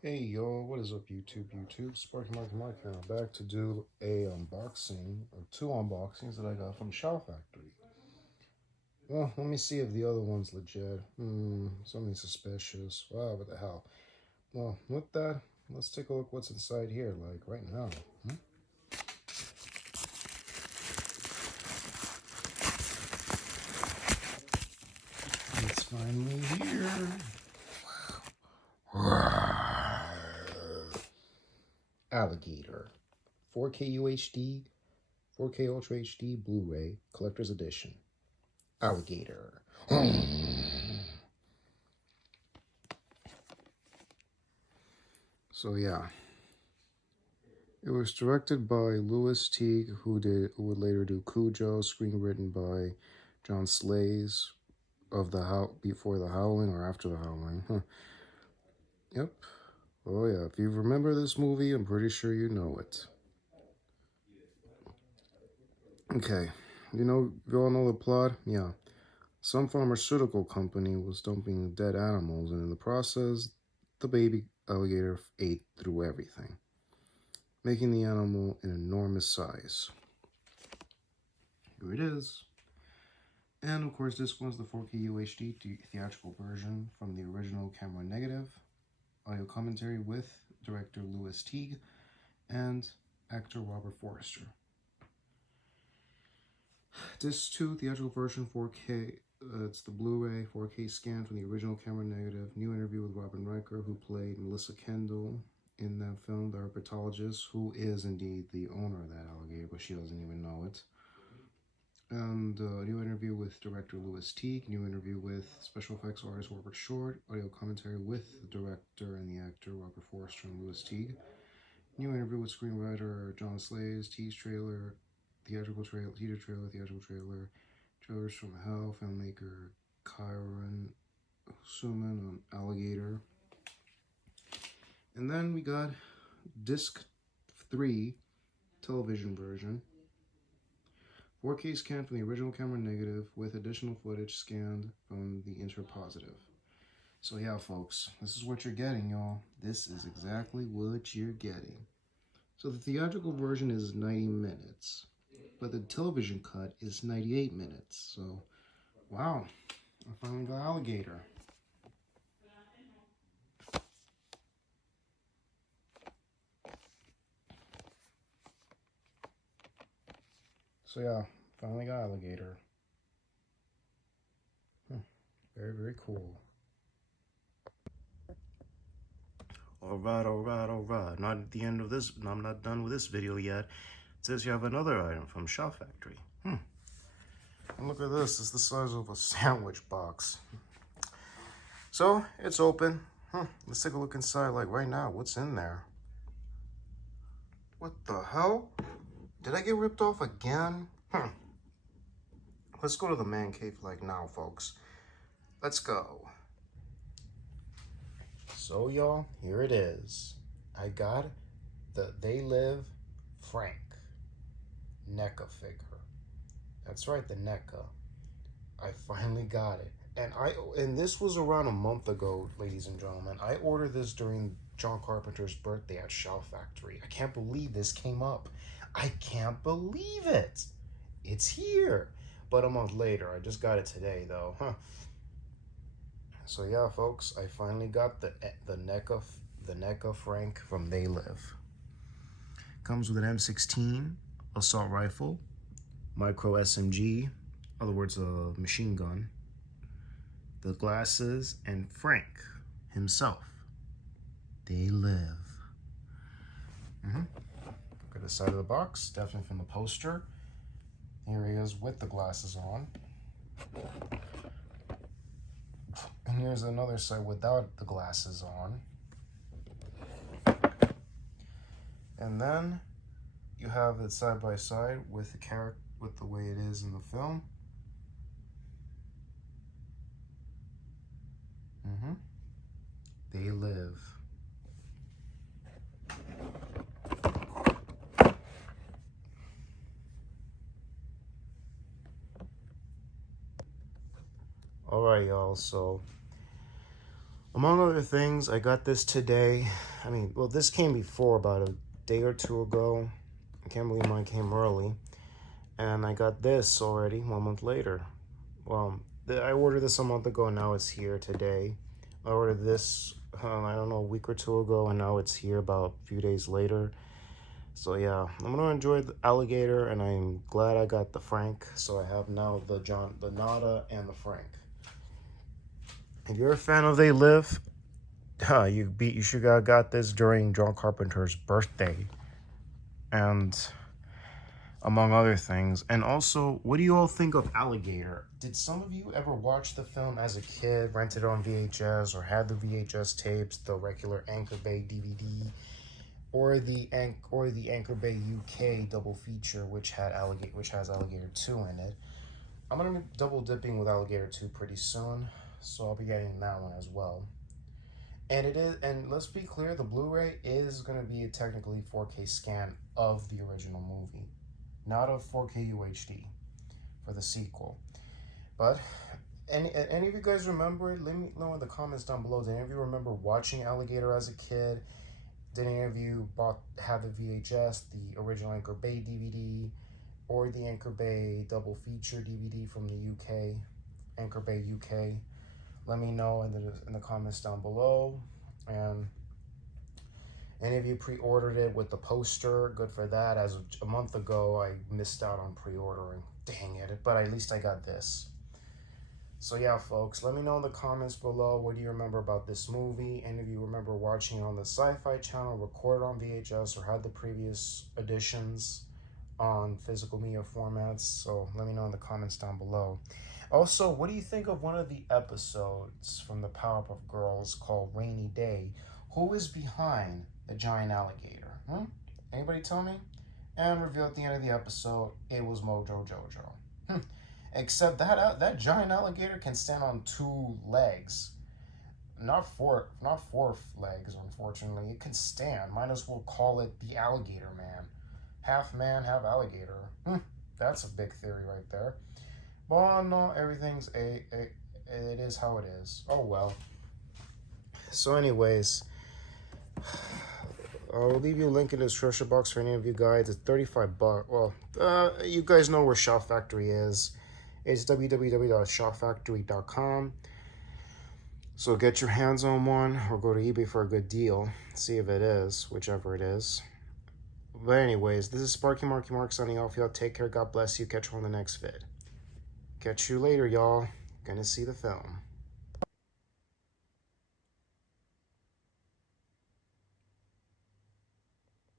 Hey yo, what is up YouTube? Sparky Mark now, back to do a unboxing, or two unboxings that I got from Shout Factory. Well, let me see if the other one's legit. Something suspicious. Wow, what the hell? Well, with that, let's take a look what's inside here, like right now. It's finally here. Alligator. 4K UHD, 4K Ultra HD, Blu-ray, Collector's Edition. Alligator. So yeah, it was directed by Louis Teague, who would later do Cujo, screenwritten by John Slays of Before the Howling or After the Howling. Yep. Oh yeah, if you remember this movie, I'm pretty sure you know it. Okay, you all know the plot? Yeah. Some pharmaceutical company was dumping dead animals, and in the process, the baby alligator ate through everything, making the animal an enormous size. Here it is. And of course, this one's the 4K UHD theatrical version from the original camera negative. Audio commentary with director Louis Teague and actor Robert Forster. Disc 2 theatrical version 4K. It's the Blu-ray 4K scan from the original camera negative. New interview with Robin Riker, who played Melissa Kendall in that film, the herpetologist, who is indeed the owner of that alligator, but she doesn't even know it. And new interview with director Louis Teague, new interview with special effects artist Robert Short, audio commentary with the director and the actor Robert Forster and Louis Teague, new interview with screenwriter John Slays, tease trailer, theatrical trailer, theatrical trailer, trailers from Hell, filmmaker Kyron Suman on Alligator. And then we got disc 3 television version. 4K scan from the original camera negative with additional footage scanned from the interpositive. So yeah, folks, this is what you're getting, y'all. This is exactly what you're getting. So the theatrical version is 90 minutes, but the television cut is 98 minutes. So, wow, I finally got Alligator. So yeah, finally got Alligator. Very, very cool. Alright. Not at the end of this, I'm not done with this video yet. It says you have another item from Shout Factory. And look at this, it's the size of a sandwich box. So, it's open. Let's take a look inside, like right now, what's in there? What the hell? Did I get ripped off again? Let's go to the man cave like now, folks. Let's go. So, y'all, here it is. I got the They Live Frank Neca figure. That's right, the Neca. I finally got it. And this was around a month ago, ladies and gentlemen. I ordered this during John Carpenter's birthday at Shout Factory. I can't believe this came up. I can't believe it. It's here. But a month later. I just got it today, though. So yeah, folks, I finally got the Neca Frank from They Live. Comes with an M16 assault rifle, micro SMG, in other words, a machine gun, the glasses, and Frank himself. They live. Look at the side of the box, definitely from the poster. Here he is with the glasses on. And here's another side without the glasses on. And then you have it side by side with the character, with the way it is in the film. They live. Alright, y'all, so Among other things, I got this today. I mean, well, this came before, about a day or two ago. I can't believe mine came early. And I got this already 1 month later. Well, I ordered this a month ago, and now it's here today. I ordered this, I don't know, a week or two ago, and now it's here about a few days later. So yeah, I'm gonna enjoy the Alligator, and I'm glad I got the Frank. So I have now the Nada and the Frank. If you're a fan of They Live, you should have got this during John Carpenter's birthday, and among other things. And also, what do you all think of Alligator? Did some of you ever watch the film as a kid, rented it on VHS, or had the VHS tapes, the regular Anchor Bay DVD, or the Anchor Bay UK double feature, which has Alligator 2 in it? I'm gonna be double dipping with Alligator 2 pretty soon, so I'll be getting that one as well. And let's be clear, the Blu-ray is gonna be a technically 4K scan of the original movie, not a 4K UHD for the sequel. But any of you guys remember it? Let me know in the comments down below. Did any of you remember watching Alligator as a kid? Did any of you have the VHS, the original Anchor Bay DVD, or the Anchor Bay double feature DVD from the UK, Anchor Bay UK? Let me know in the comments down below. And any of you pre-ordered it with the poster? Good for that. As of a month ago, I missed out on pre-ordering. Dang it, but at least I got this. So yeah, folks, let me know in the comments below, what do you remember about this movie? Any of you remember watching it on the Sci-Fi Channel, recorded on VHS, or had the previous editions on physical media formats? So let me know in the comments down below. Also, what do you think of one of the episodes from the Powerpuff Girls called Rainy Day? Who is behind the giant alligator? Anybody tell me? And reveal at the end of the episode, it was Mojo Jojo. Except that giant alligator can stand on 2 legs. Not four legs, unfortunately. It can stand. Might as well call it the Alligator Man. Half man, half alligator. That's a big theory right there. But no, everything's it is how it is. Oh well. So anyways, I'll leave you a link in the description box for any of you guys. It's $35. Well, you guys know where Shop Factory is. It's www.shopfactory.com. So get your hands on one, or go to eBay for a good deal. See if it is, whichever it is. But anyways, this is Sparky Marky Mark signing off. Y'all take care. God bless you. Catch you on the next vid. Catch you later, y'all. Gonna see the film.